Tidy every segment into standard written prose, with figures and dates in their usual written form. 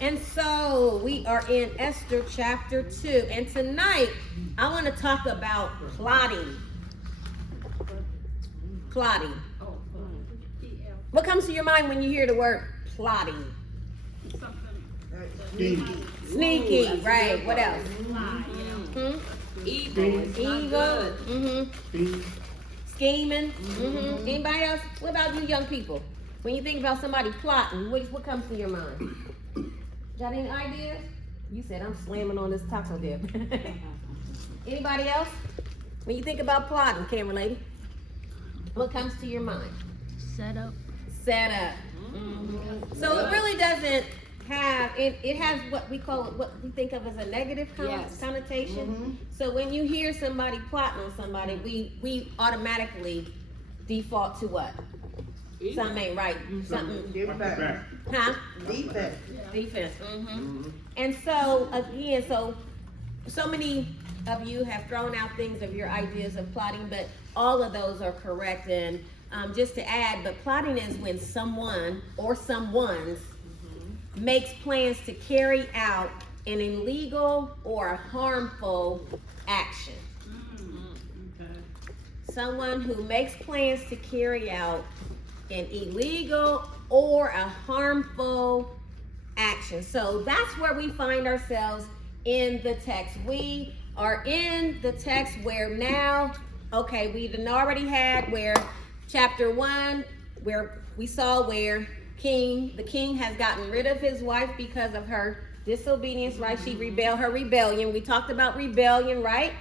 And so we are in Esther chapter 2. And tonight I want to talk about plotting. Plotting. What comes to your mind when you hear the word plotting? Sneaky, right. What else? Evil. Scheming. Anybody else? What about you young people? When you think about somebody plotting, what comes to your mind? Got any ideas? You said I'm slamming on this taco dip. Anybody else? When you think about plotting, camera lady, what comes to your mind? Setup. So it really doesn't have it has what we call it, what we think of as a negative connotation. So when you hear somebody plotting on somebody, we automatically default to what? Something ain't right. Something Defense. huh? Defense. And so again, so many of you have thrown out things of your ideas of plotting, but all of those are correct. And just to add, but plotting is when someone or someone's makes plans to carry out an illegal or harmful action. Someone who makes plans to carry out an illegal or a harmful action. So that's where we find ourselves in the text. We are in the text where now, okay, we've already had where chapter 1, where we saw where the king has gotten rid of his wife because of her disobedience, right? She rebelled, her rebellion. We talked about rebellion, right?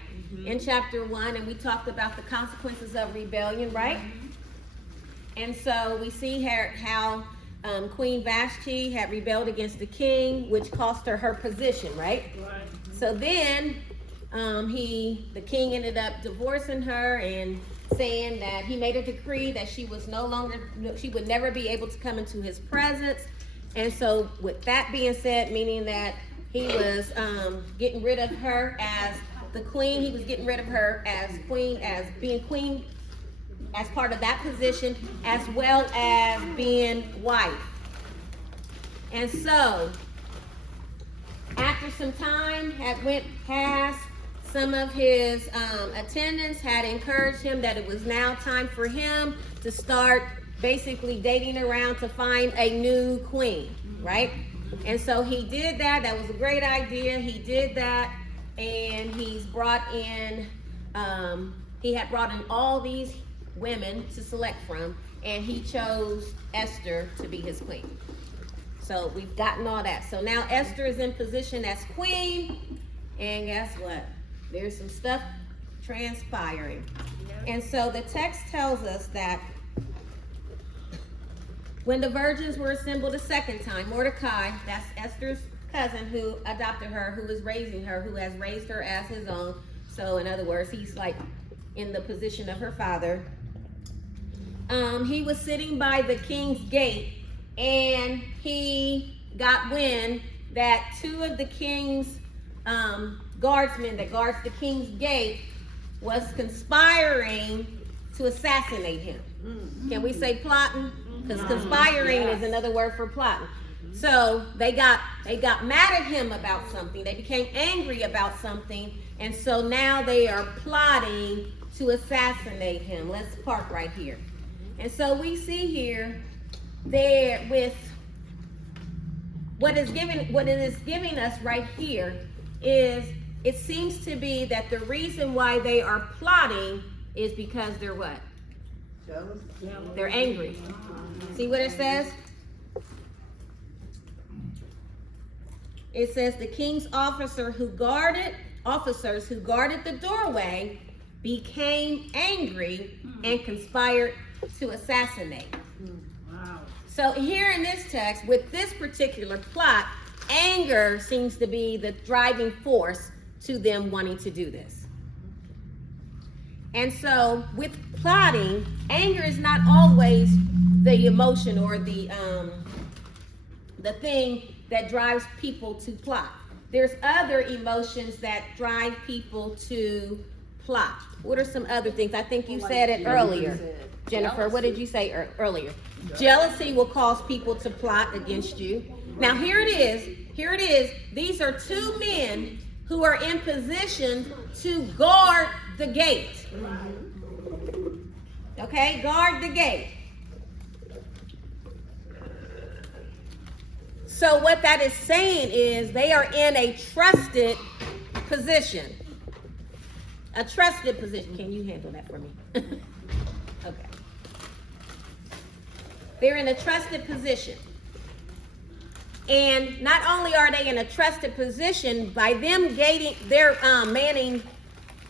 In chapter 1, and we talked about the consequences of rebellion, right? And so we see how Queen Vashti had rebelled against the king, which cost her her position, right? So then the king ended up divorcing her and saying that he made a decree that she would never be able to come into his presence. And so with that being said, meaning that he was getting rid of her as the queen, he was getting rid of her as queen, as being queen, as part of that position, as well as being wife. And so after some time had went past, some of his attendants had encouraged him that it was now time for him to start basically dating around to find a new queen, right? And so he did that. That was a great idea. He did that, and he's brought in, he had brought in all these women to select from, and he chose Esther to be his queen. So we've gotten all that. So now Esther is in position as queen, and guess what? There's some stuff transpiring. And so the text tells us that when the virgins were assembled a second time, Mordecai, that's Esther's cousin who adopted her, who is raising her, who has raised her as his own. So in other words, he's like in the position of her father. He was sitting by the king's gate, and he got wind that two of the king's guardsmen that guards the king's gate was conspiring to assassinate him. Can we say plotting? Because conspiring is another word for plotting. So they got mad at him about something. They became angry about something, and so now they are plotting to assassinate him. Let's park right here. And so we see here there with what it is giving us right here is it seems to be that the reason why they are plotting is because they're what? Jealous. They're angry. See what it says? It says the king's officers who guarded the doorway became angry and conspired to assassinate. Wow. So here in this text, with this particular plot, anger seems to be the driving force to them wanting to do this. And so with plotting, anger is not always the emotion or the thing that drives people to plot. There's other emotions that drive people to plot. What are some other things? I think you said it earlier. Jennifer, what did you say earlier? Jealousy will cause people to plot against you. Now here it is. Here it is. These are two men who are in position to guard the gate. Okay, guard the gate. So what that is saying is they are in a trusted position. A trusted position. Can you handle that for me? Okay. They're in a trusted position. And not only are they in a trusted position, by them gating, they're manning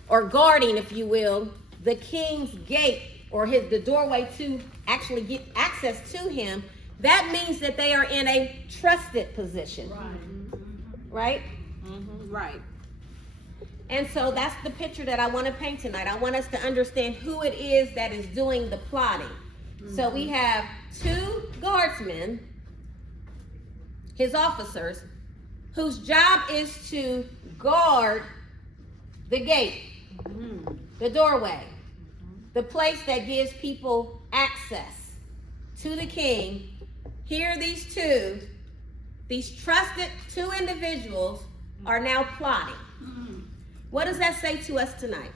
or guarding, if you will, the king's gate or the doorway to actually get access to him. That means that they are in a trusted position. Right? Right. And so that's the picture that I want to paint tonight. I want us to understand who it is that is doing the plotting. So we have two guardsmen, his officers, whose job is to guard the gate, the doorway, the place that gives people access to the king. Here these trusted two individuals are now plotting. What does that say to us tonight?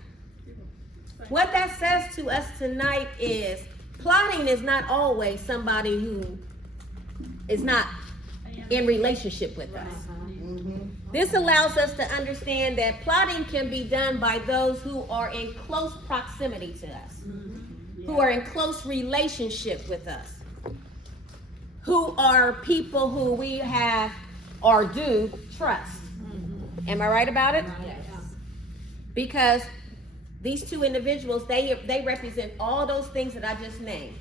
What that says to us tonight is plotting is not always somebody who is not in relationship with us. This allows us to understand that plotting can be done by those who are in close proximity to us, who are in close relationship with us, who are people who we have or do trust. Am I right about it? Yes. Because these two individuals, they represent all those things that I just named.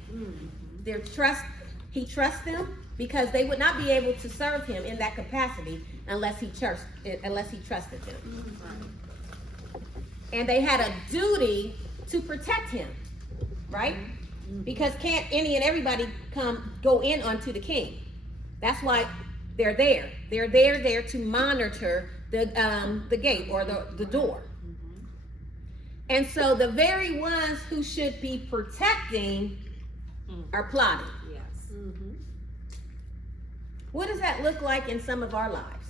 He trusts them because they would not be able to serve him in that capacity unless he trusted them. And they had a duty to protect him, right? Because can't any and everybody go in onto the king. That's why they're there. They're there to monitor the gate or the door. And so the very ones who should be protecting are plotting. Yes. What does that look like in some of our lives?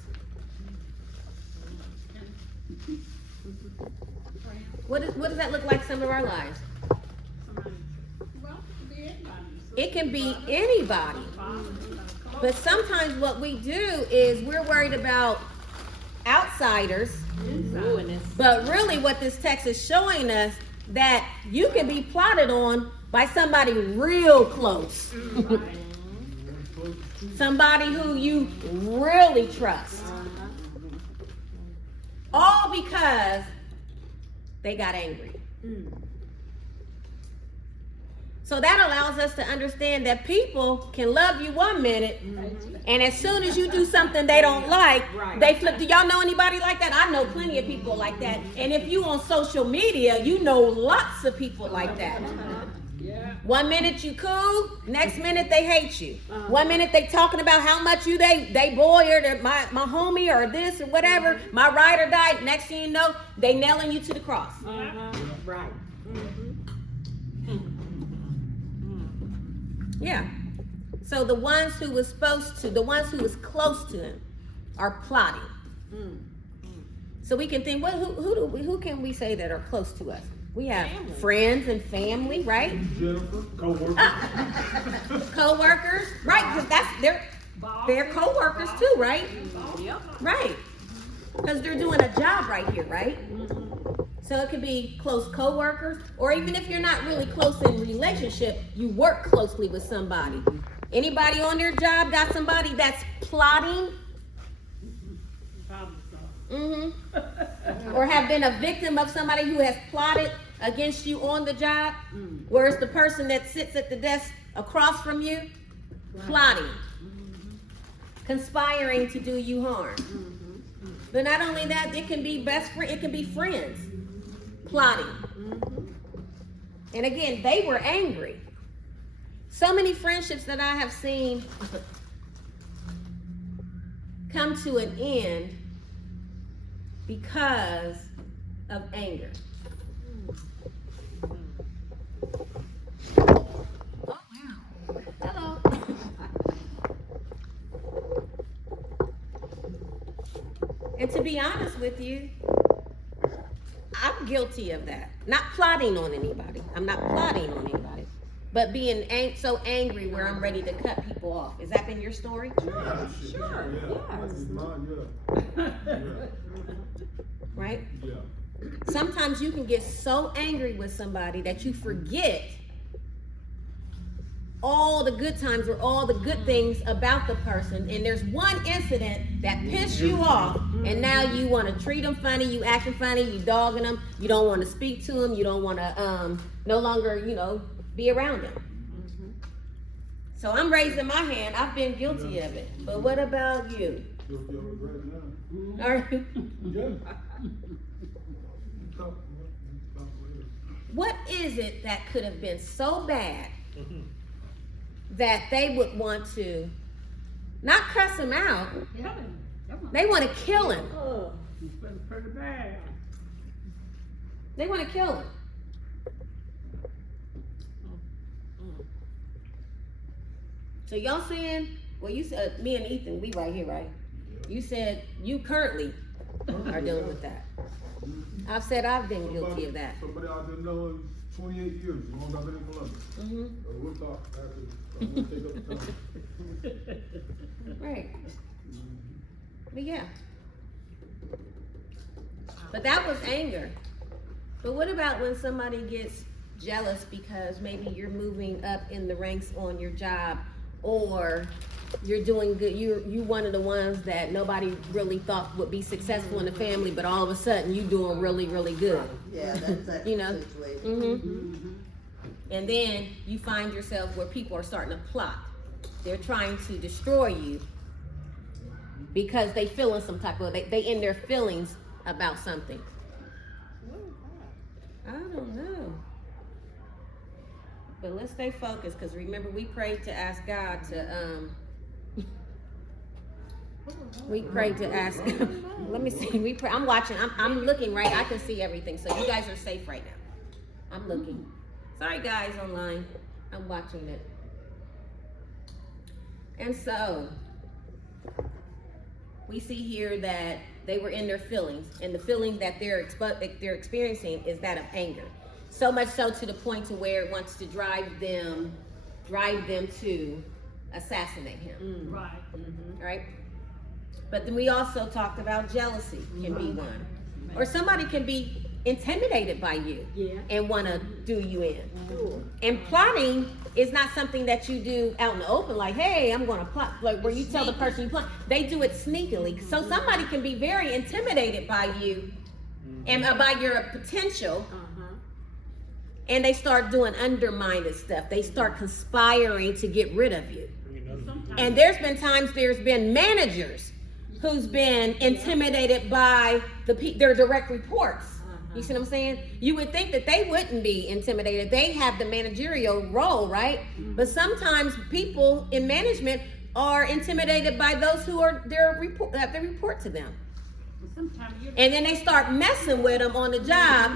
What does that look like in some of our lives? It can be anybody. But sometimes what we do is we're worried about outsiders. But really what this text is showing us, that you can be plotted on by somebody real close. Somebody who you really trust. All because they got angry. So that allows us to understand that people can love you one minute, and as soon as you do something they don't like, they flip. Do y'all know anybody like that? I know plenty of people like that. And if you on social media, you know lots of people like that. One minute you cool, next minute they hate you. One minute they talking about how much they boy or my homie or this or whatever, my ride or die. Next thing you know, they nailing you to the cross. Right. Yeah. So the ones who was close to him are plotting. So we can think, who can we say that are close to us? We have friends and family, right? Jennifer, co-workers. Co-workers, right? Because they're co-workers too, right? Yep. Right. Because they're doing a job right here, right? So it could be close co-workers, or even if you're not really close in relationship, you work closely with somebody. Anybody on their job got somebody that's plotting? Or have been a victim of somebody who has plotted against you on the job? Where it's the person that sits at the desk across from you, plotting, conspiring to do you harm. But not only that, it can be it can be friends plotting. And again, they were angry. So many friendships that I have seen come to an end because of anger. Oh, wow. Hello. And to be honest with you, I'm guilty of that. Not plotting on anybody. I'm not plotting on anybody. But being so angry where I'm ready to cut people off. Has that been your story? Sure. Right? Yeah. Sometimes you can get so angry with somebody that you forget all the good times or all the good things about the person, and there's one incident that pissed you off, and now you want to treat them funny, you acting funny, you dogging them, you don't want to speak to them, you don't want to no longer, be around them. So I'm raising my hand. I've been guilty of it. But what about you? Guilty of it right now. Are you? Yeah. What is it that could have been so bad that they would want to not cuss him out? They want to kill him. It's been pretty bad. They want to kill him. So y'all saying, well, you said, me and Ethan, we right here, right? You said you currently are dealing with that. I've said I've been guilty of that. Somebody I've been knowing 28 years, as long as I've been in Columbus. We'll talk after. I'm gonna take up the time. Right. But yeah. But that was anger. But what about when somebody gets jealous because maybe you're moving up in the ranks on your job, or you're doing good, you one of the ones that nobody really thought would be successful in the family, but all of a sudden you doing really, really good. Yeah, that's that situation. And then you find yourself where people are starting to plot. They're trying to destroy you because they feeling some type of, they in their feelings about something. I don't know. But let's stay focused, because remember, we prayed to ask God to, we prayed to ask, let me see, I'm watching, I'm looking, right? I can see everything, so you guys are safe right now. I'm looking. Sorry guys online, I'm watching it. And so, we see here that they were in their feelings, and the feeling that they're experiencing is that of anger. So much so to the point to where it wants to drive them to assassinate him. Right. Right? But then we also talked about jealousy can be one. Or somebody can be intimidated by you and want to do you in. And plotting is not something that you do out in the open, like, hey, I'm going to plot, like where you tell the person you plot. They do it sneakily. So somebody can be very intimidated by you and by your potential. And they start doing undermining stuff. They start conspiring to get rid of you. And there's been times there's been managers who's been intimidated by their direct reports. You see what I'm saying? You would think that they wouldn't be intimidated. They have the managerial role, right? But sometimes people in management are intimidated by those who are that they report to them. And then they start messing with them on the job,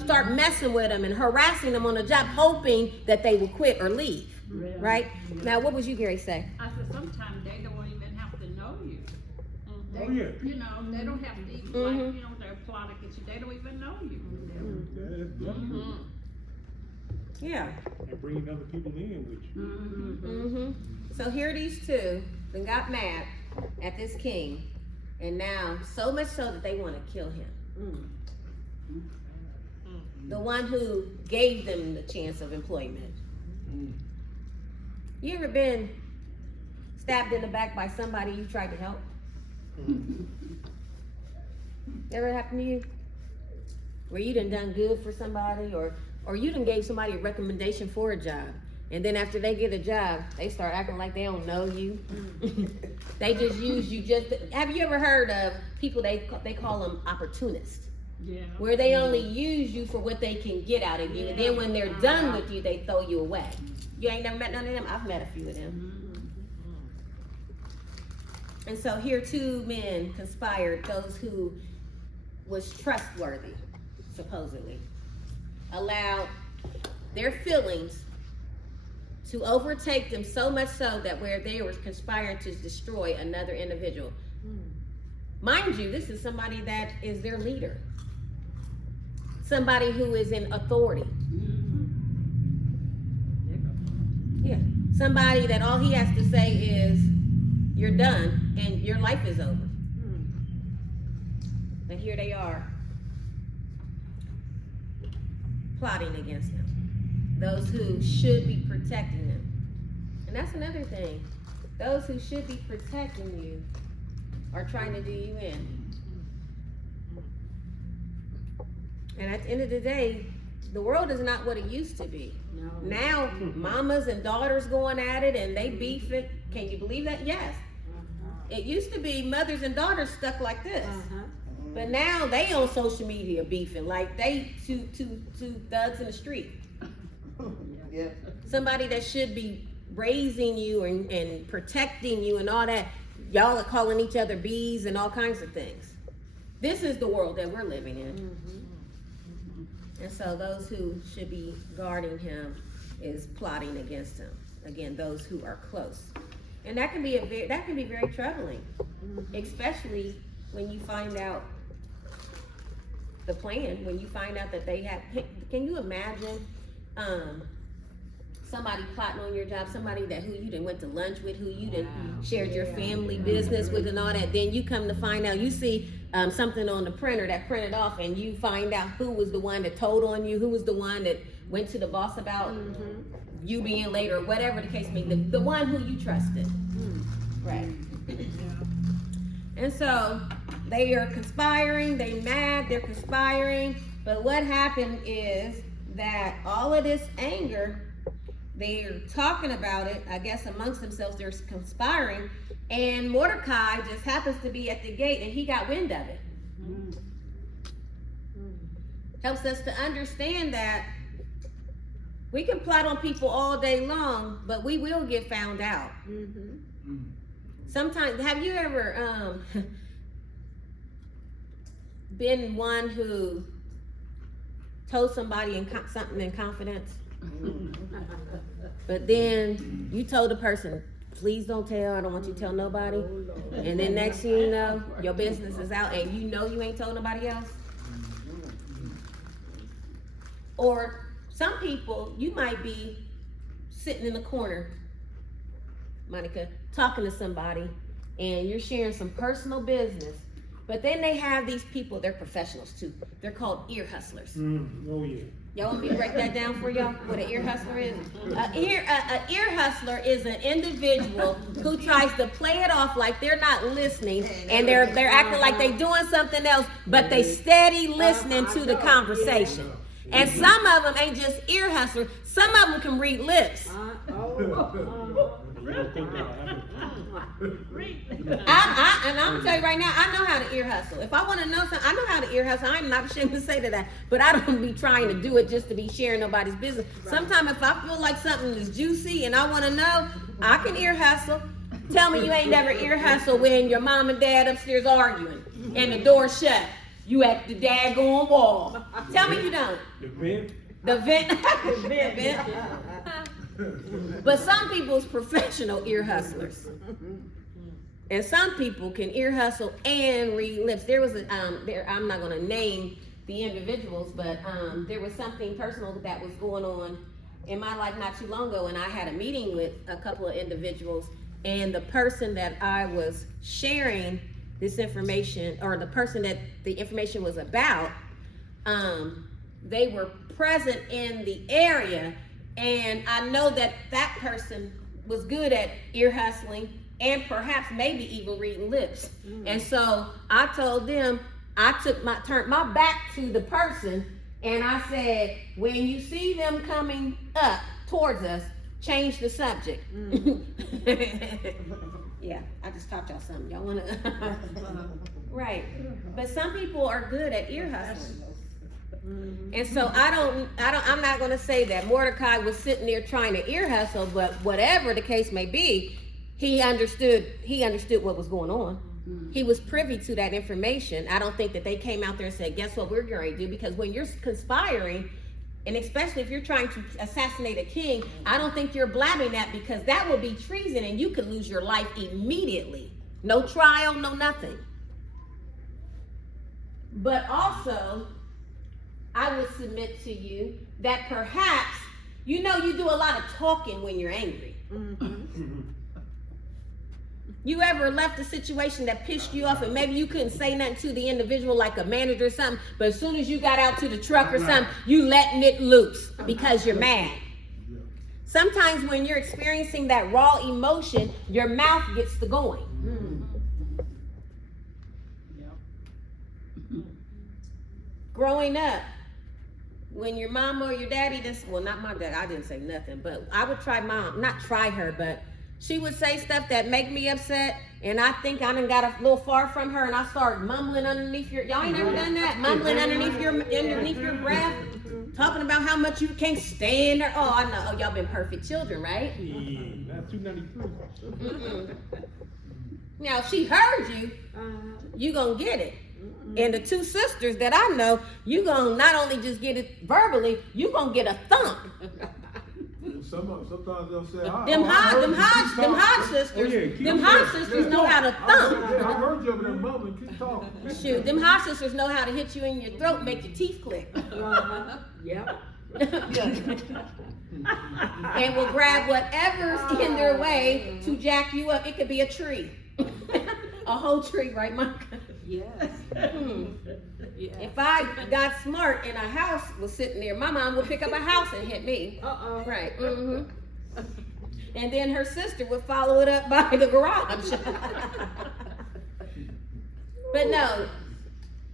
start messing with them and harassing them on the job, hoping that they will quit or leave, right? Now, what was you Gary say? I said sometimes they don't even have to know you. Oh yeah. They don't have to even, they're plotting against you. They don't even know you. Yeah. And bringing other people in with you. So here these two then got mad at this king, and now so much so that they want to kill him. The one who gave them the chance of employment. You ever been stabbed in the back by somebody you tried to help? Ever happened to you? Where you done good for somebody, or you done gave somebody a recommendation for a job, and then after they get a job, they start acting like they don't know you. They just use you have you ever heard of people, they call them opportunists? Yeah. Where they only use you for what they can get out of you, and then when they're done with you, they throw you away. You ain't never met none of them? I've met a few of them. And so here two men conspired, those who was trustworthy, supposedly, allowed their feelings to overtake them so much so that where they were conspiring to destroy another individual. Mind you, this is somebody that is their leader. Somebody who is in authority. Yeah. Somebody that all he has to say is, you're done and your life is over. And here they are plotting against him. Those who should be protecting him. And that's another thing. Those who should be protecting you are trying to do you in. And at the end of the day, the world is not what it used to be. No. Now, mamas and daughters going at it and they beefing. Can you believe that? Yes. It used to be mothers and daughters stuck like this. But now they on social media beefing like they two thugs in the street. Yeah. Somebody that should be raising you and protecting you and all that. Y'all are calling each other bees and all kinds of things. This is the world that we're living in. And so those who should be guarding him is plotting against him. Again, those who are close. And that can be very troubling, especially when you find out the plan, when you find out that they have, can you imagine somebody plotting on your job, somebody that who you done went to lunch with, who you done shared your family business with and all that, then you come to find out, you see something on the printer that printed off and you find out who was the one that told on you, who was the one that went to the boss about you being late or whatever the case may be, the one who you trusted. Right. And so they are conspiring, they mad, they're conspiring, but what happened is that all of this anger, they're talking about it, I guess amongst themselves, they're conspiring, and Mordecai just happens to be at the gate and he got wind of it. Helps us to understand that we can plot on people all day long, but we will get found out. Sometimes, have you ever been one who told somebody something in confidence? But then you told the person, please don't tell, I don't want you to tell nobody. And then next thing you know, your business is out and you know you ain't told nobody else. Or some people, you might be sitting in the corner, Monica, talking to somebody and you're sharing some personal business. But then they have these people, they're professionals too. They're called ear hustlers. Oh, yeah. Y'all want me to break that down for y'all? What an ear hustler is? An ear hustler is an individual who tries to play it off like they're not listening, and they're acting like they're doing something else, but they steady listening to the conversation. And some of them ain't just ear hustlers. Some of them can read lips. You don't think that'll happen? And I'm gonna tell you right now, I know how to ear hustle. If I want to know something, I know how to ear hustle. I'm not ashamed to say that, but I don't be trying to do it just to be sharing nobody's business. Sometimes if I feel like something is juicy and I want to know, I can ear hustle. Tell me you ain't never ear hustle when your mom and dad upstairs arguing and the door shut. You at the daggone wall. Tell me you don't. The vent? The vent. The vent. But some people's professional ear hustlers. And some people can ear hustle and read lips. There was I'm not gonna name the individuals, but there was something personal that was going on in my life not too long ago, and I had a meeting with a couple of individuals, and the person that I was sharing this information, or the person that the information was about, they were present in the area, and I know that that person was good at ear hustling and perhaps maybe even reading lips. And so I told them, turned my back to the person, and I said, when you see them coming up towards us, change the subject. Yeah, I just taught y'all something. Y'all wanna? Right. But some people are good at ear hustling. And so I'm not gonna say that Mordecai was sitting there trying to ear hustle, but whatever the case may be, he understood what was going on. He was privy to that information. I don't think that they came out there and said, guess what we're going to do? Because when you're conspiring, and especially if you're trying to assassinate a king, I don't think you're blabbing that, because that would be treason and you could lose your life immediately. No trial, no nothing. But also, I would submit to you that perhaps, you know, you do a lot of talking when you're angry. You ever left a situation that pissed you off and maybe you couldn't say nothing to the individual like a manager or something, but as soon as you got out to the truck or something, you letting it loose because you're mad. Sometimes when you're experiencing that raw emotion, your mouth gets to going. Growing up, when your mom or your daddy, well, not my dad, I didn't say nothing, but I would try mom, not try her, but she would say stuff that make me upset, and I think I done got a little far from her, and I start mumbling underneath y'all ain't never done that? Mumbling underneath your breath, talking about how much you can't stand her. Oh, I know, oh, y'all been perfect children, right? Yeah, not 293. Now, if she heard you, you gonna get it. And the two sisters that I know, you gonna not only just get it verbally, you gonna get a thump. Sometimes they'll say, Them Hodge sisters, them Hodge sisters know how to thump. Yeah, I heard you over there mumbling, keep talking. Shoot, them Hodge sisters know how to hit you in your throat, make your teeth click. Yep. And will grab whatever's in their way to jack you up. It could be a tree. A whole tree, right, Monica? Yes. Yeah. If I got smart and a house was sitting there, my mom would pick up a house and hit me. Right. And then her sister would follow it up by the garage. But no,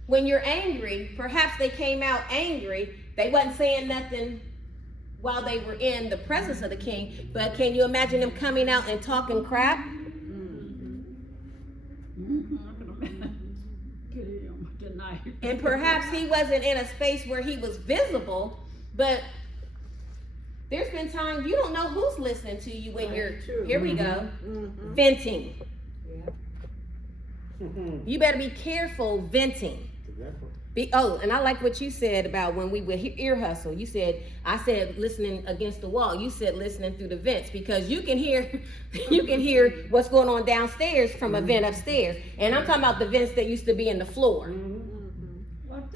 when you're angry, perhaps they came out angry. They wasn't saying nothing while they were in the presence of the king, but can you imagine them coming out and talking crap? And perhaps he wasn't in a space where he was visible, but there's been times you don't know who's listening to you when you're, here we go, venting. You better be careful venting. And I like what you said about when we would ear hustle. You said, I said listening against the wall. You said listening through the vents, because you can hear what's going on downstairs from a vent upstairs. And I'm talking about the vents that used to be in the floor.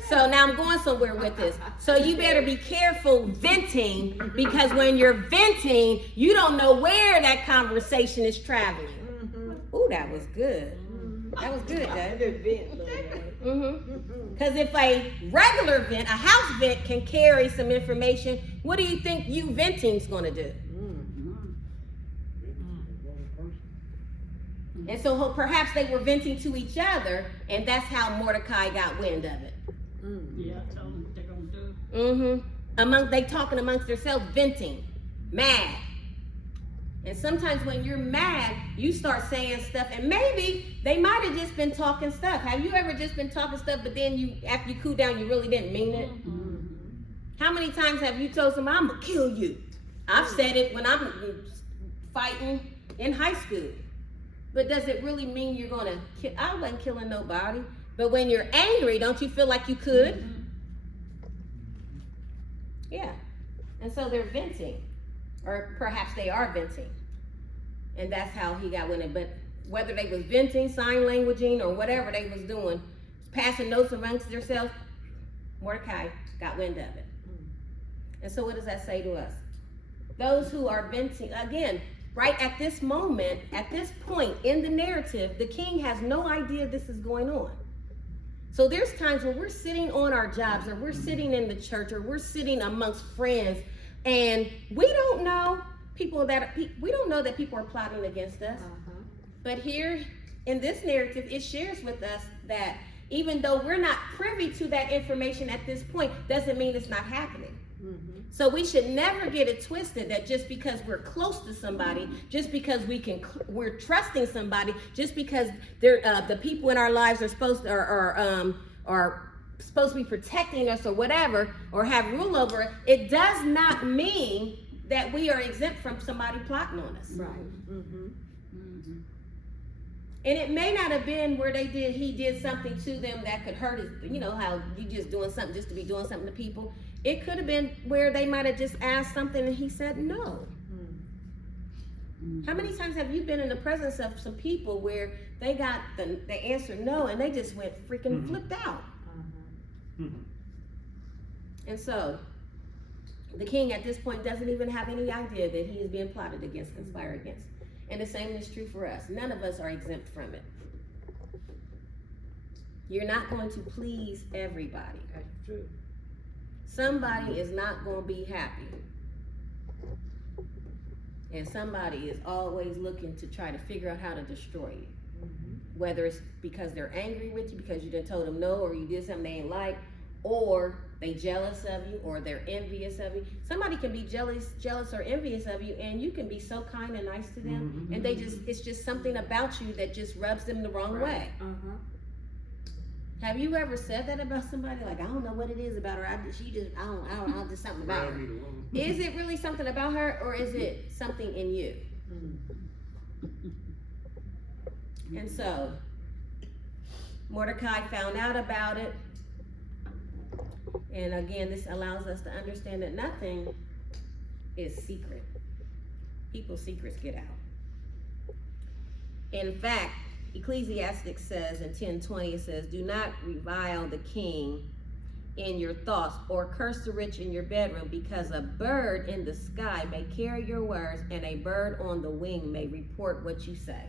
So now I'm going somewhere with this. So you better be careful venting, because when you're venting, you don't know where that conversation is traveling. Ooh, that was good. That was good, Doug. Because if a regular vent, a house vent, can carry some information, what do you think you venting's going to do? And so perhaps they were venting to each other, and that's how Mordecai got wind of it. Yeah, tell them what they're gonna do. They talking amongst themselves, venting, mad. And sometimes when you're mad, you start saying stuff, and maybe they might have just been talking stuff. Have you ever just been talking stuff, but then after you cool down, you really didn't mean it? How many times have you told somebody, I'm gonna kill you? I've said it when I'm fighting in high school. But does it really mean you're gonna kill? I wasn't killing nobody. But when you're angry, don't you feel like you could? Yeah. And so they're venting. Or perhaps they are venting. And that's how he got wind. But whether they was venting, sign languaging, or whatever they was doing, passing notes amongst themselves, Mordecai got wind of it. And so what does that say to us? Those who are venting, again, right at this moment, at this point in the narrative, the king has no idea this is going on. So there's times when we're sitting on our jobs, or we're sitting in the church, or we're sitting amongst friends, and we don't know that people are plotting against us. But here in this narrative, it shares with us that even though we're not privy to that information at this point, doesn't mean it's not happening. So we should never get it twisted that just because we're close to somebody, just because we're trusting somebody, just because they're the people in our lives are supposed to, are supposed to be protecting us or whatever, or have rule over it, it does not mean that we are exempt from somebody plotting on us. Right. And it may not have been where he did something to them that could hurt us. You know how you just doing something just to be doing something to people. It could have been where they might have just asked something and he said no. How many times have you been in the presence of some people where they got the answer no, and they just went freaking flipped out? And so, the king at this point doesn't even have any idea that he is being plotted against, conspired against. And the same is true for us. None of us are exempt from it. You're not going to please everybody. That's true. Somebody is not going to be happy. And somebody is always looking to try to figure out how to destroy you. Whether it's because they're angry with you because you done told them no, or you did something they ain't like, or they jealous of you, or they're envious of you. Somebody can be jealous or envious of you, and you can be so kind and nice to them, and it's just something about you that just rubs them the wrong way. Have you ever said that about somebody? Like, I don't know what it is about her. I just something about her. Is it really something about her, or is it something in you? And so, Mordecai found out about it. And again, this allows us to understand that nothing is secret. People's secrets get out. In fact, Ecclesiastes says in 10:20, it says, do not revile the king in your thoughts or curse the rich in your bedroom, because a bird in the sky may carry your words, and a bird on the wing may report what you say.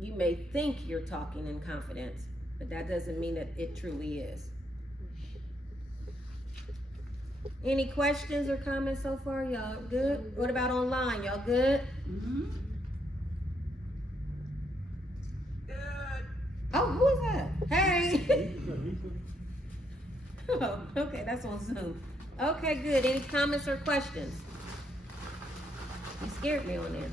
You may think you're talking in confidence, but that doesn't mean that it truly is. Any questions or comments so far? Y'all good? What about online? Y'all good? Oh, who is that? Hey. Oh, okay, that's on Zoom. Okay, good. Any comments or questions? You scared me on there.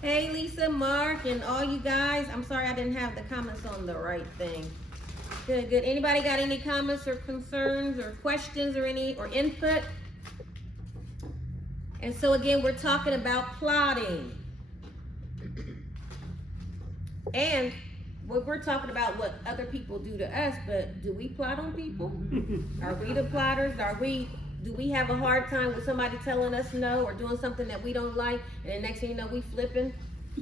Hey, Lisa, Mark, and all you guys. I'm sorry I didn't have the comments on the right thing. Good, good. Anybody got any comments or concerns or questions or input? And so again, we're talking about plotting. And we're talking about what other people do to us, but do we plot on people? Are we the plotters? Do we have a hard time with somebody telling us no or doing something that we don't like, and the next thing you know, we flipping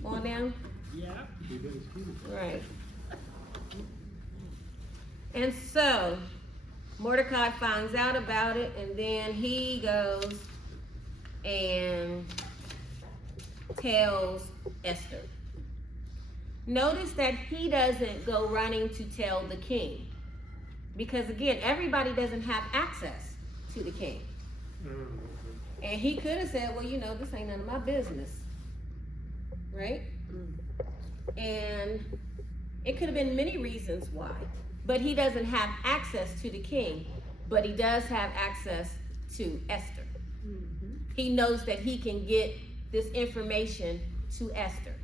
on them? Yeah. Right. And so, Mordecai finds out about it, and then he goes and tells Esther. Notice that he doesn't go running to tell the king, because again, everybody doesn't have access to the king. And he could have said, well, you know, this ain't none of my business, right? And it could have been many reasons why, but he doesn't have access to the king, but he does have access to Esther. He knows that he can get this information to Esther.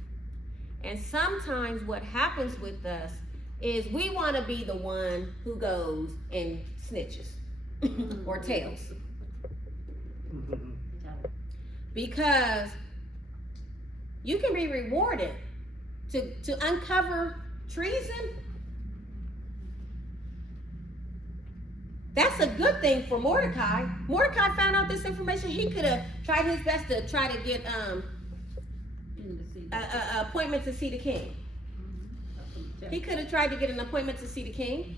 And sometimes what happens with us is we want to be the one who goes and snitches or tells. Because you can be rewarded to uncover treason. That's a good thing for Mordecai. Mordecai found out this information. He could have tried his best to try to get an appointment to see the king. He could have tried to get an appointment to see the king,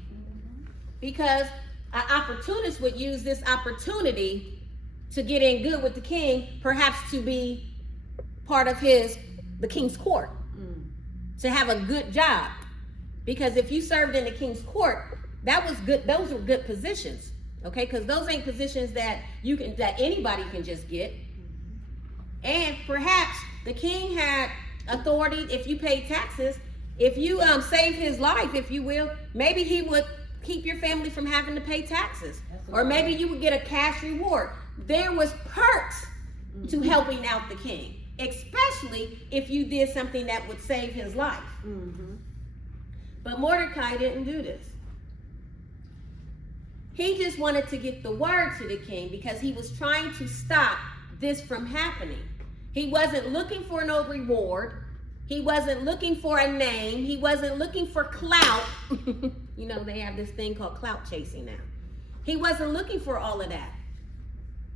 because an opportunist would use this opportunity to get in good with the king, perhaps to be part of the king's court, to have a good job. Because if you served in the king's court, that was good. Those were good positions, okay? Because those ain't positions that anybody can just get. And perhaps the king had authority. If you paid taxes, if you saved his life, if you will, maybe he would keep your family from having to pay taxes, or maybe you would get a cash reward. There was perks to helping out the king, especially if you did something that would save his life. But Mordecai didn't do this. He just wanted to get the word to the king, because he was trying to stop this from happening. He wasn't looking for no reward. He wasn't looking for a name. He wasn't looking for clout. You know, they have this thing called clout chasing now. He wasn't looking for all of that.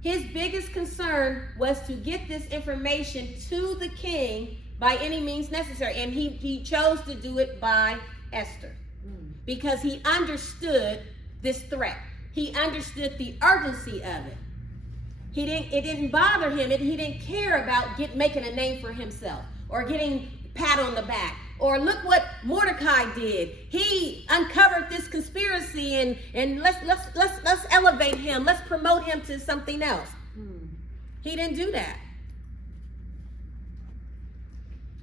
His biggest concern was to get this information to the king by any means necessary. And he chose to do it by Esther because he understood this threat. He understood the urgency of it. It didn't bother him. He didn't care about making a name for himself or getting pat on the back. Or look what Mordecai did. He uncovered this conspiracy and let's elevate him. Let's promote him to something else. He didn't do that.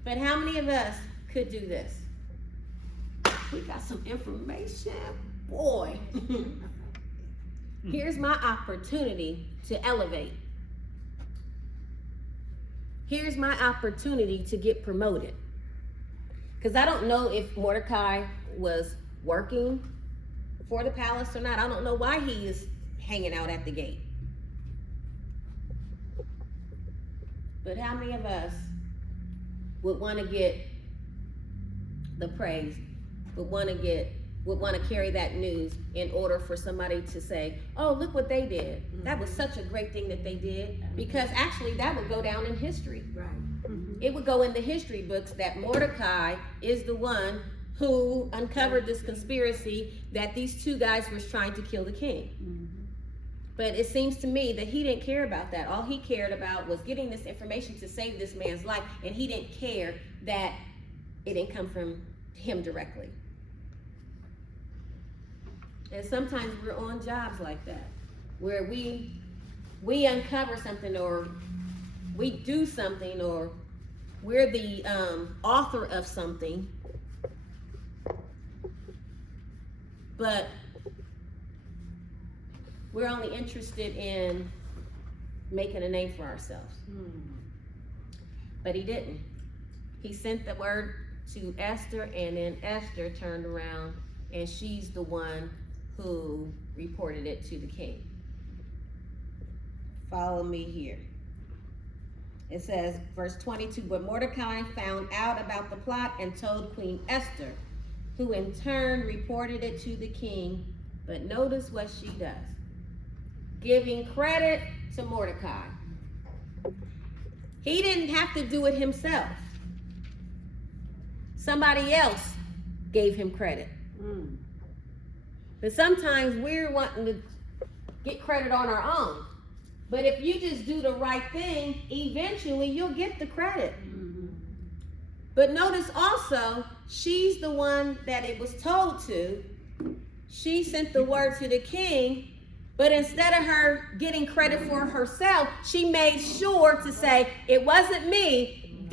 But how many of us could do this? We got some information. Boy. Here's my opportunity to elevate. Here's my opportunity to get promoted. Because I don't know if Mordecai was working for the palace or not. I don't know why he is hanging out at the gate. But how many of us would want to get the praise, would want to carry that news in order for somebody to say, oh, look what they did. That was such a great thing that they did. Because actually that would go down in history. Right. It would go in the history books that Mordecai is the one who uncovered this conspiracy that these two guys were trying to kill the king. But it seems to me that he didn't care about that. All he cared about was getting this information to save this man's life, and he didn't care that it didn't come from him directly. And sometimes we're on jobs like that, where we uncover something, or we do something, or we're the author of something, but we're only interested in making a name for ourselves. But he didn't. He sent the word to Esther, and then Esther turned around and she's the one who reported it to the king. Follow me here. It says, verse 22, but Mordecai found out about the plot and told Queen Esther, who in turn reported it to the king. But notice what she does. Giving credit to Mordecai. He didn't have to do it himself. Somebody else gave him credit. But sometimes we're wanting to get credit on our own. But if you just do the right thing, eventually you'll get the credit. But notice also, she's the one that it was told to. She sent the word to the king, but instead of her getting credit for herself, she made sure to say, it wasn't me.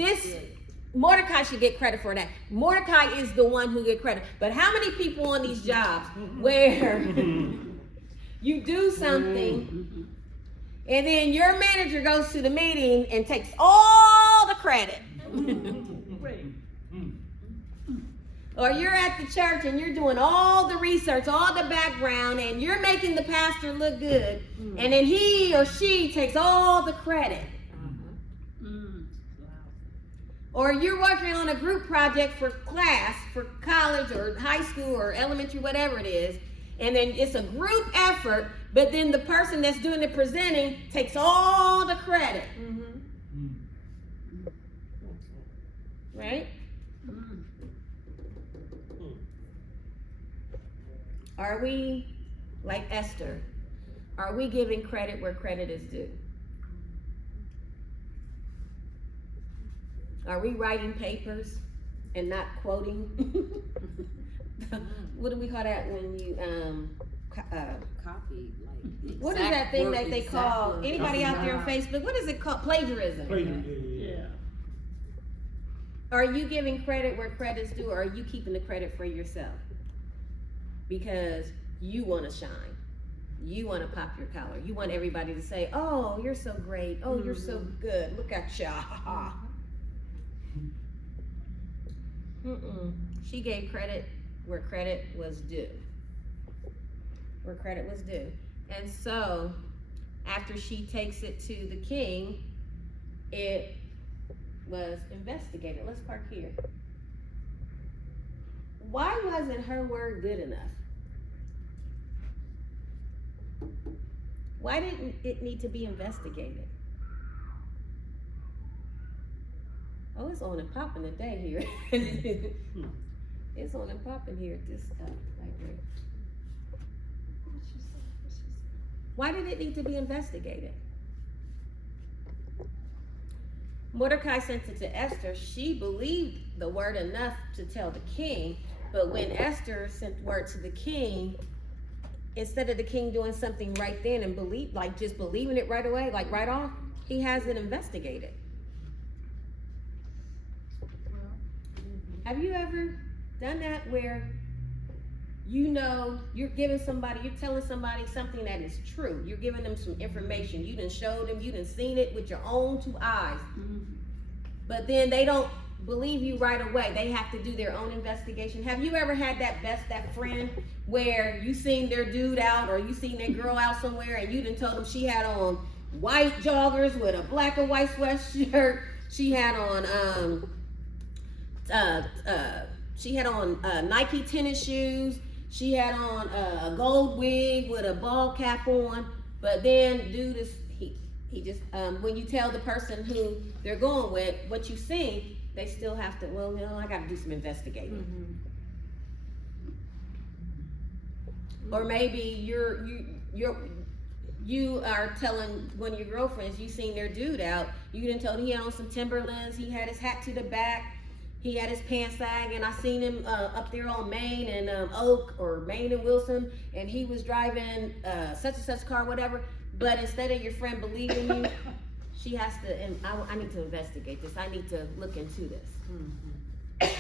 Mordecai should get credit for that. Mordecai is the one who get credit. But how many people on these jobs where you do something and then your manager goes to the meeting and takes all the credit? Or you're at the church and you're doing all the research, all the background, and you're making the pastor look good, and then he or she takes all the credit. Or you're working on a group project for class, for college or high school or elementary, whatever it is, and then it's a group effort, but then the person that's doing the presenting takes all the credit. Right? Are we like Esther? Are we giving credit where credit is due? Are we writing papers and not quoting? What do we call that when you Copy, like. what is that thing that they call, anybody out there on Facebook, what is it called? Plagiarism. Yeah. Are you giving credit where credit's due, or are you keeping the credit for yourself? Because you want to shine. You want to pop your collar. You want everybody to say, oh, you're so great. Oh, you're so good. Look at ya. She gave credit where credit was due. Where credit was due. And so, after she takes it to the king, it was investigated. Let's park here. Why wasn't her word good enough? Why didn't it need to be investigated? Oh, it's on and popping today here. It's on and popping here at this library. Why did it need to be investigated? Mordecai sent it to Esther. She believed the word enough to tell the king, but when Esther sent word to the king, instead of the king doing something right then and just believing it right away, like right off, he has it investigated. Have you ever done that where you're telling somebody something that is true. You're giving them some information. You done showed them, you done seen it with your own two eyes. But then they don't believe you right away. They have to do their own investigation. Have you ever had that friend where you seen their dude out or you seen that girl out somewhere and you done told them she had on white joggers with a black and white sweatshirt. She had on Nike tennis shoes. She had on a gold wig with a ball cap on. But then dude is he just when you tell the person who they're going with what you seen, they still have to, I gotta do some investigating. Or maybe you are telling one of your girlfriends you seen their dude out. You didn't tell him he had on some Timberlands, he had his hat to the back, he had his pants sag, and I seen him up there on Main and Oak or Main and Wilson, and he was driving such and such car, whatever. But instead of your friend believing you, she has to, and I need to investigate this. I need to look into this.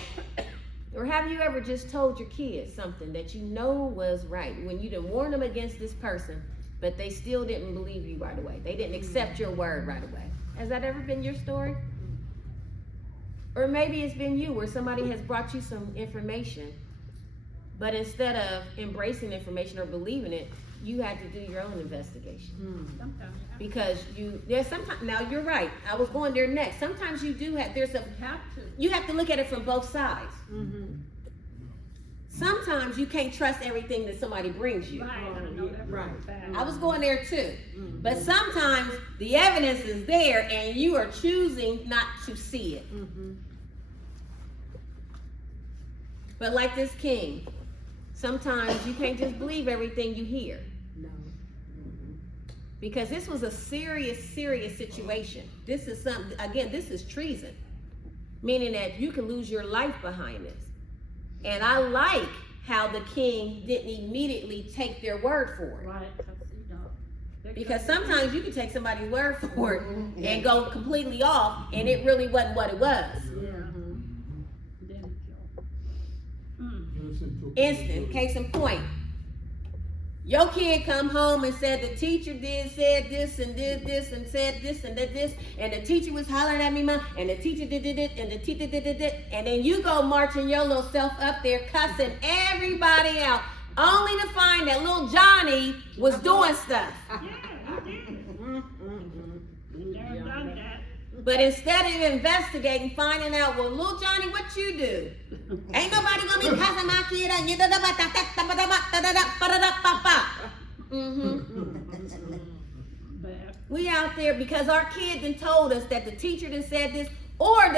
Or have you ever just told your kids something that you know was right when you didn't warn them against this person, but they still didn't believe you right away? They didn't accept your word right away. Has that ever been your story? Or maybe it's been you where somebody has brought you some information, but instead of embracing information or believing it, you had to do your own investigation. Sometimes. Because sometimes, now you're right, I was going there next. Sometimes you do have, you have to look at it from both sides. Sometimes you can't trust everything that somebody brings you. Right. I was going there too. But sometimes the evidence is there and you are choosing not to see it. But like this king, sometimes you can't just believe everything you hear. No. Because this was a serious situation. This is something, again, this is treason. Meaning that you can lose your life behind this. And I like how the king didn't immediately take their word for it. Right. Because sometimes you can take somebody's word for it and go completely off, and it really wasn't what it was. Instant, case in point. Your kid come home and said the teacher said this and did this and said this and did this, and the teacher was hollering at me, Mom, and the teacher did it, and the teacher did it, and then you go marching your little self up there cussing everybody out, only to find that little Johnny was doing stuff. But instead of investigating, finding out, well, little Johnny, what you do? Ain't nobody gonna be cussing my kid out. We out there because our kid done told us that the teacher done said this, or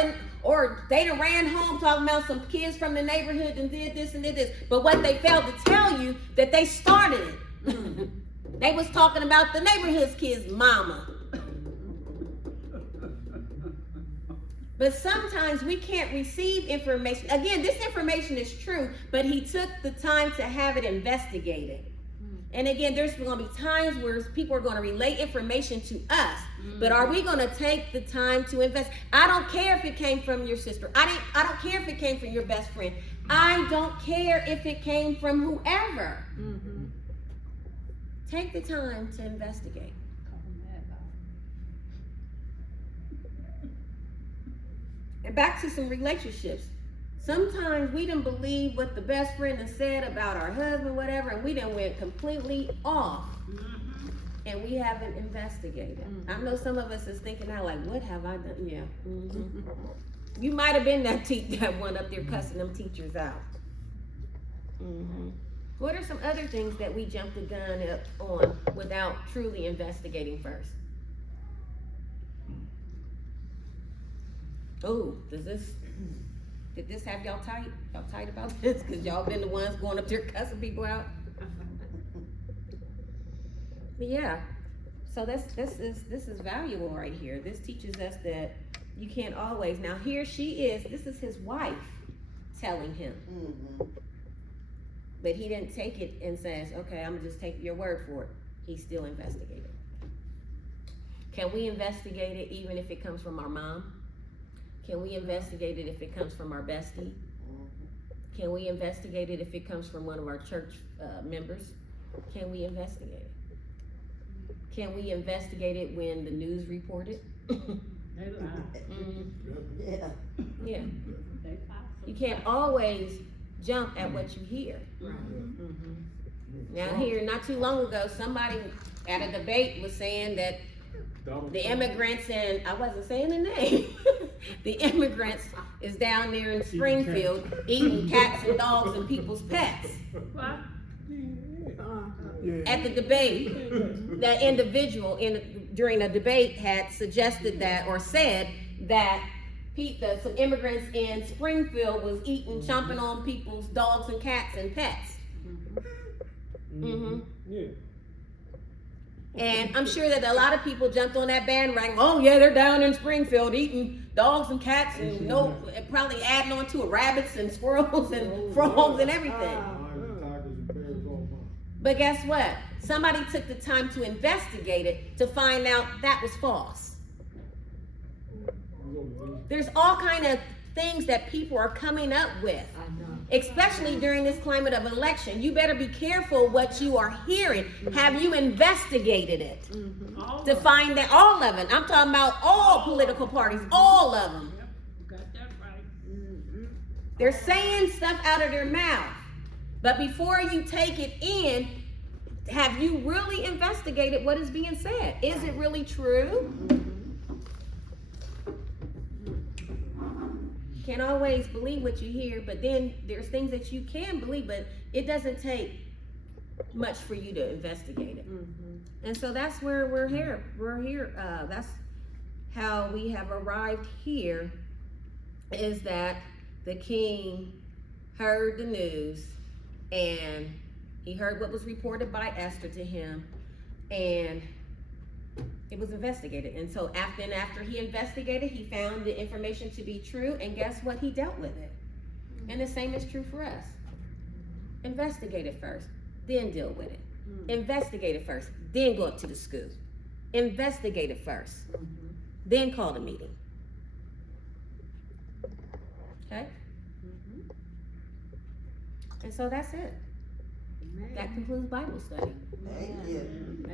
they done ran home talking about some kids from the neighborhood and did this and did this. But what they failed to tell you, that they started it. They was talking about the neighborhood's kid's mama. But sometimes we can't receive information. Again, this information is true, but he took the time to have it investigated. And again, there's going to be times where people are going to relay information to us, but are we going to take the time to invest? I don't care if it came from your sister. I don't care if it came from your best friend. I don't care if it came from whoever. Take the time to investigate. And back to some relationships. Sometimes we didn't believe what the best friend has said about our husband, whatever, and we done went completely off. And we haven't investigated. I know some of us is thinking now, like, what have I done? Yeah. You might have been that one up there cussing them teachers out. What are some other things that we jumped the gun up on without truly investigating first? Oh, does this Did this have y'all tight? Y'all tight about this? Cause y'all been the ones going up there cussing people out. But yeah, so this is valuable right here. This teaches us that you can't always. Now here she is. This is his wife telling him. But he didn't take it and says, okay, I'm gonna just take your word for it. He's still investigating. Can we investigate it even if it comes from our mom? Can we investigate it if it comes from our bestie? Can we investigate it if it comes from one of our church members? Can we investigate it? Can we investigate it when the news report it? They lie. Yeah. Yeah. They lie. You can't always jump at what you hear. Now here, not too long ago, somebody at a debate was saying that the immigrants and I wasn't saying the name. The immigrants is down there in Springfield eating cats and dogs and people's pets. What? At the debate, that individual during a debate had suggested that or said that some immigrants in Springfield was chomping on people's dogs and cats and pets. Yeah. And I'm sure that a lot of people jumped on that bandwagon. Oh yeah, they're down in Springfield eating dogs and cats and probably adding on to it rabbits and squirrels and frogs and everything. But guess what? Somebody took the time to investigate it to find out that was false. There's all kind of things that people are coming up with, especially during this climate of election. You better be careful what you are hearing. Have you investigated it to find that all of it? I'm talking about all political parties, all of them. Yep, you got that right. They're saying stuff out of their mouth. But before you take it in, have you really investigated what is being said? Is it really true? Can't always believe what you hear, but then there's things that you can believe, but it doesn't take much for you to investigate it. And so that's where we're here. That's how we have arrived here, is that the king heard the news and he heard what was reported by Esther to him, and it was investigated. And so after he investigated, he found the information to be true, and guess what? He dealt with it. And the same is true for us. Investigate it first, then deal with it. Investigate it first, then go up to the school. Investigate it first, then call the meeting. Okay? And so that's it. That concludes Bible study. Thank you.